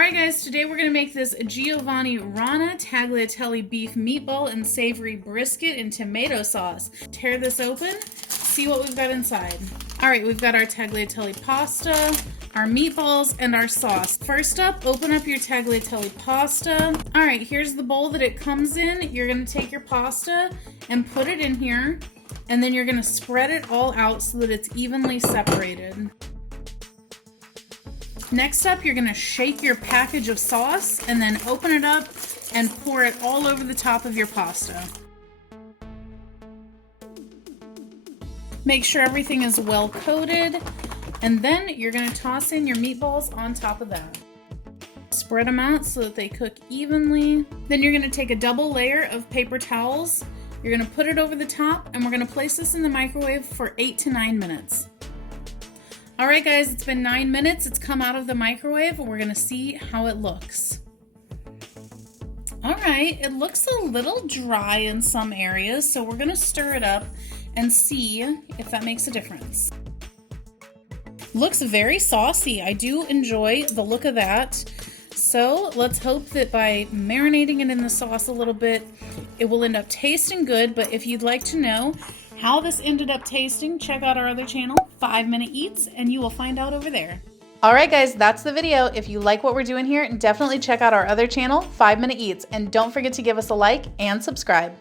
Alright guys, today we're going to make this Giovanni Rana Tagliatelle beef meatball and savory brisket in tomato sauce. Tear this open, see what we've got inside. Alright, we've got our tagliatelle pasta, our meatballs, and our sauce. First up, open up your tagliatelle pasta. Alright, here's the bowl that it comes in. You're going to take your pasta and put it in here, and then you're going to spread it all out so that it's evenly separated. Next up, you're gonna shake your package of sauce and then open it up and pour it all over the top of your pasta. Make sure everything is well coated, and then you're gonna toss in your meatballs on top of that. Spread them out so that they cook evenly. Then you're gonna take a double layer of paper towels. You're gonna put it over the top, and we're gonna place this in the microwave for 8 to 9 minutes. Alright guys, it's been 9 minutes. It's come out of the microwave and we're gonna see how it looks. Alright, it looks a little dry in some areas, so we're gonna stir it up and see if that makes a difference. Looks very saucy. I do enjoy the look of that. So let's hope that by marinating it in the sauce a little bit, it will end up tasting good. But if you'd like to know how this ended up tasting, check out our other channel, 5 Minute Eats, and you will find out over there. All right, guys, that's the video. If you like what we're doing here, definitely check out our other channel, 5 Minute Eats, and don't forget to give us a like and subscribe.